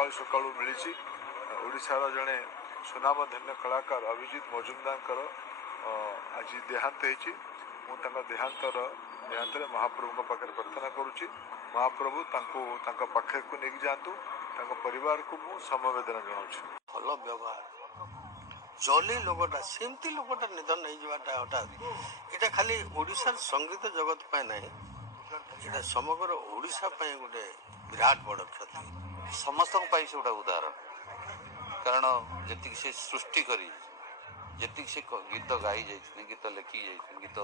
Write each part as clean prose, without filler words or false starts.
सकाळू सकाळू मिली ओडिशार जड़े सुनामधन्य कलाकार अभिजीत मजुमदार आज देहांत हो देहांतर महाप्रभु पाखे प्रार्थना करुच्ची महाप्रभु पाखे को लेकिन जातु परिवार को मु समवेदना जनाऊँ। भल व्यवहार जली लोकटा सेमती लोकटा निधन नहीं जावाटा हठात ये खाली ओडिशार संगीत जगत पे ना ये समग्र ओडिशा पे गोटे विराट बड़ क्षति समस्त से गोटे उदाहरण कारण जी से सृष्टि करी जी से गीत गाई जाइए गीत लिखी जाइए गीत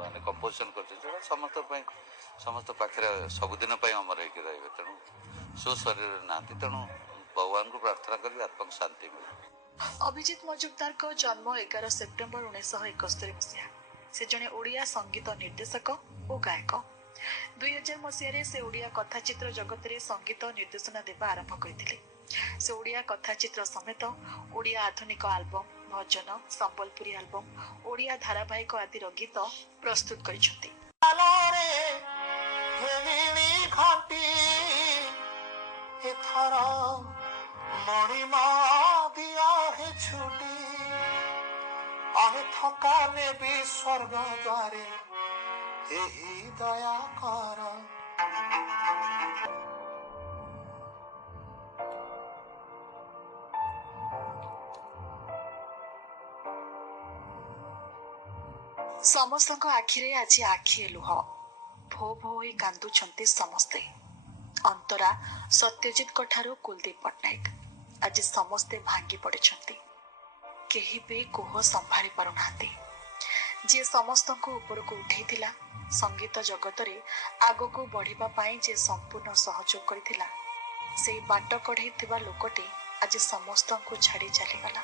माने कंपोजिशन कर समस्त पाखे सबुदिन अमर होकर रे तेणु सो शरीर ना तेणु भगवान को प्रार्थना करी आत्मा को शांति मिले। अभिजीत मजुमदार को जन्म 11 सेप्टेम्बर 1971 मसीहा से जड़े ओडिया संगीत निर्देशक और गायक 2000 मसीह से ओडिया कथाचित्र जगत में संगीत निर्देशना देवा आरंभ करते। से ओडिया कथाचित्र समेत ओडिया आधुनिक आल्बम भजन संबलपुरी आल्बम ओडिया धारावाहिक आदि गीत प्रस्तुत करछथि। थकाने भी स्वर्ग द्वारे यही दया कर समस्त आखिरे आज आखिए लुह भो भो होई कांदुछंती समस्ते अंतरा सत्यजित ठारू कुलदीप पट्टनायक आज समस्ते भांगी पड़े केही भी कोह संभाली पारुनाहांती जे समस्त को ऊपर को उठेइथिला संगीत जगत रे आगो को बढ़िबा पाई जे संपूर्ण सहयोग करिथिला से बाट कढेइथिबा लोकटे आज समस्त को छाड़ी चली गला।